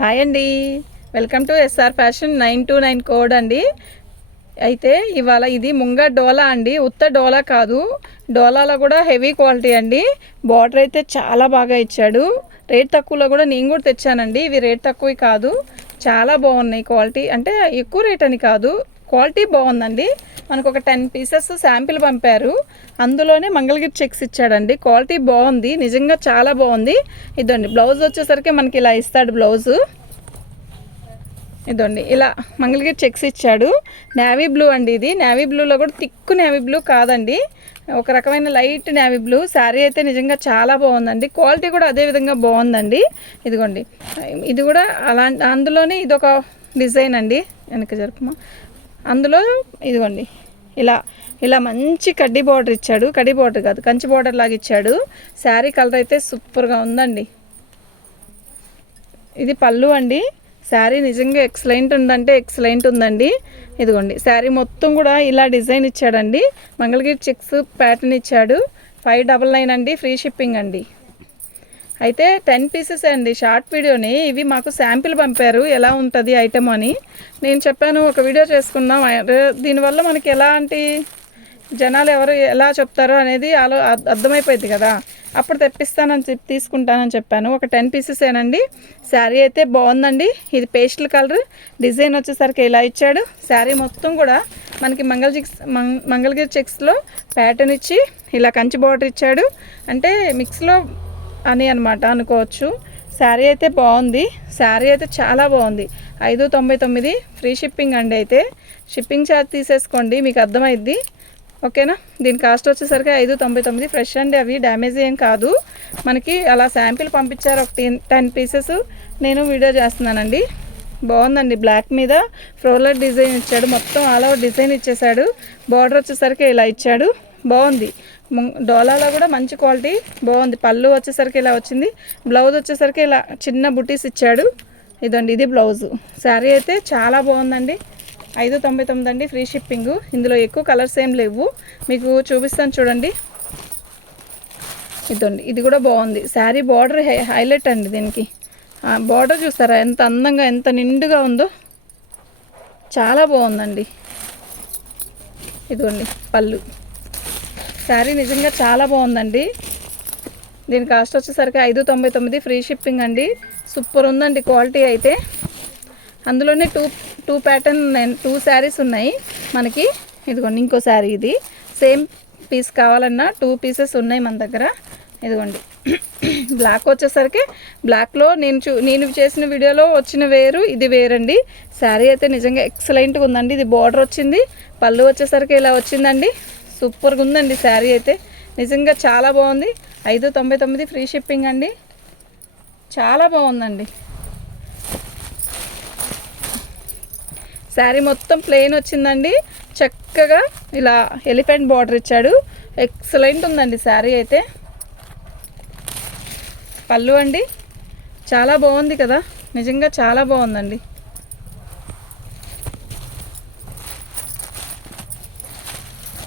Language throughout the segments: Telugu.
హాయ్ అండి, welcome to SR fashion 929 code అండి. అయితే ఇవాళ ఇది ముంగ డోలా అండి, ఉత్త డోలా కాదు, డోలాలో కూడా హెవీ క్వాలిటీ అండి. బార్డర్ అయితే చాలా బాగా ఇచ్చాడు. రేట్ తక్కువలో కూడా నేను కూడా తెచ్చానండి. ఇవి రేట్ తక్కువ కాదు, చాలా బాగున్నాయి. క్వాలిటీ అంటే ఎక్కువ రేట్ అని కాదు, క్వాలిటీ బాగుందండి. మనకు ఒక 10 పీసెస్ శాంపిల్ పంపారు, అందులోనే మంగళగిరి చెక్స్ ఇచ్చాడండి. క్వాలిటీ బాగుంది, నిజంగా చాలా బాగుంది. ఇదండి బ్లౌజ్ వచ్చేసరికి మనకి ఇలా ఇస్తాడు బ్లౌజు. ఇదండి ఇలా మంగళగిరి చెక్స్ ఇచ్చాడు. నేవీ బ్లూ అండి, ఇది నేవీ బ్లూలో కూడా థిక్ నేవీ బ్లూ కాదండి, ఒక రకమైన లైట్ నేవీ బ్లూ. శారీ అయితే నిజంగా చాలా బాగుందండి, క్వాలిటీ కూడా అదే విధంగా బాగుందండి. ఇదిగోండి ఇది కూడా అందులోనే ఇదొక డిజైన్ అండి, వెనక జరుపుమా. అందులో ఇదిగోండి ఇలా ఇలా మంచి కడ్డీ బార్డర్ ఇచ్చాడు. కడ్డీ బార్డర్ కాదు, కంచి బార్డర్ లాగా ఇచ్చాడు. శారీ కలర్ అయితే సూపర్గా ఉందండి. ఇది పళ్ళు అండి. శారీ నిజంగా ఎక్సలెంట్ ఉందంటే ఎక్సలెంట్ ఉందండి. ఇదిగోండి శారీ మొత్తం కూడా ఇలా డిజైన్ ఇచ్చాడండి. మంగళగిరి చెక్స్ ప్యాటర్న్ ఇచ్చాడు. 599 అండి, ఫ్రీ షిప్పింగ్ అండి. అయితే 10 పీసెస్ అండి, షార్ట్ వీడియోని. ఇవి మాకు శాంపిల్ పంపారు, ఎలా ఉంటుంది ఐటమ్ అని. నేను చెప్పాను ఒక వీడియో చేసుకున్నాం. దీనివల్ల మనకి ఎలాంటి జనాలు ఎవరు ఎలా చెప్తారో అనేది అర్థమైపోయింది కదా. అప్పుడు తెప్పిస్తానని తీసుకుంటానని చెప్పాను. ఒక 10 పీసెసేనండి. శారీ అయితే బాగుందండి. ఇది పేస్టల్ కలర్, డిజైన్ వచ్చేసరికి ఇలా ఇచ్చాడు. శారీ మొత్తం కూడా మనకి మంగళగిరి చెక్స్లో ప్యాటర్న్ ఇచ్చి ఇలా కంచి బార్డర్ ఇచ్చాడు. అంటే మిక్స్లో అని అనమాట అనుకోవచ్చు. శారీ అయితే బాగుంది, శారీ అయితే చాలా బాగుంది. 599 ఫ్రీ షిప్పింగ్ అండి. అయితే షిప్పింగ్ ఛార్జ్ తీసేసుకోండి, మీకు అర్థమైద్ది, ఓకేనా. దీని కాస్ట్ వచ్చేసరికి 599 ఫ్రెష్ అండి, అవి డ్యామేజ్ ఏం కాదు. మనకి అలా శాంపిల్ పంపించారు, ఒక 10 పీసెస్. నేను వీడియో చేస్తున్నానండి. బాగుందండి, బ్లాక్ మీద ఫ్లోరల్ డిజైన్ ఇచ్చాడు, మొత్తం ఆల్ ఓవర్ డిజైన్ ఇచ్చేసాడు. బార్డర్ వచ్చేసరికి ఇలా ఇచ్చాడు, బాగుంది. డోలాలో కూడా మంచి క్వాలిటీ బాగుంది. పళ్ళు వచ్చేసరికి ఇలా వచ్చింది, బ్లౌజ్ వచ్చేసరికి ఇలా చిన్న బుటీస్ ఇచ్చాడు. ఇదండి ఇది బ్లౌజు. శారీ అయితే చాలా బాగుందండి. 599 అండి, ఫ్రీ షిప్పింగు. ఇందులో ఎక్కువ కలర్స్ ఏం లేవు, మీకు చూపిస్తాను చూడండి. ఇదండి ఇది కూడా బాగుంది. శారీ బార్డర్ హైలైట్ అండి. దీనికి బార్డర్ చూస్తారా ఎంత అందంగా, ఎంత నిండుగా ఉందో, చాలా బాగుందండి. ఇదిగోండి పళ్ళు. శారీ నిజంగా చాలా బాగుందండి. దీని కాస్ట్ వచ్చేసరికి 599 ఫ్రీ షిప్పింగ్ అండి. సూపర్ ఉందండి క్వాలిటీ అయితే. అందులోనే టూ ప్యాటర్న్ 2 శారీస్ ఉన్నాయి మనకి. ఇదిగోండి ఇంకో శారీ, ఇది సేమ్ పీస్ కావాలన్నా 2 పీసెస్ ఉన్నాయి మన దగ్గర. ఇదిగోండి బ్లాక్ వచ్చేసరికి బ్లాక్లో నేను చేసిన వీడియోలో వచ్చిన వేరు, ఇది వేరండి. శారీ అయితే నిజంగా ఎక్సలెంట్గా ఉందండి. ఇది బార్డర్ వచ్చింది, పళ్ళు వచ్చేసరికి ఇలా వచ్చిందండి. సూపర్గా ఉందండి శారీ అయితే, నిజంగా చాలా బాగుంది. 599 ఫ్రీ షిప్పింగ్ అండి, చాలా బాగుందండి. శారీ మొత్తం ప్లెయిన్ వచ్చిందండి, చక్కగా ఇలా ఎలిఫెంట్ బార్డర్ ఇచ్చాడు. ఎక్సలెంట్ ఉందండి శారీ అయితే. పళ్ళు అండి చాలా బాగుంది కదా, నిజంగా చాలా బాగుందండి.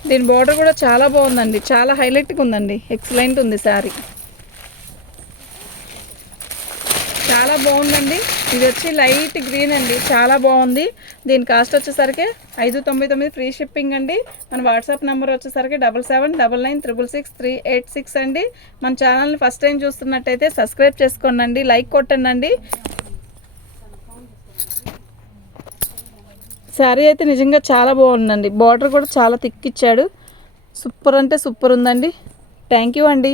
దీని బార్డర్ కూడా చాలా బాగుందండి, చాలా హైలైట్గా ఉందండి, ఎక్సలెంట్ ఉంది శారీ, చాలా బాగుందండి. ఇది వచ్చి లైట్ గ్రీన్ అండి, చాలా బాగుంది. దీని కాస్ట్ వచ్చేసరికి 599 ఫ్రీ షిప్పింగ్ అండి. మన వాట్సాప్ నెంబర్ వచ్చేసరికి 7799666386 అండి. మన ఛానల్ని ఫస్ట్ టైం చూస్తున్నట్టయితే సబ్స్క్రైబ్ చేసుకోండి, లైక్ కొట్టండి. శారీ అయితే నిజంగా చాలా బాగుందండి. బార్డర్ కూడా చాలా థిక్ ఇచ్చాడు. సూపర్ అంటే సూపర్ ఉందండి. థ్యాంక్ యూ అండి.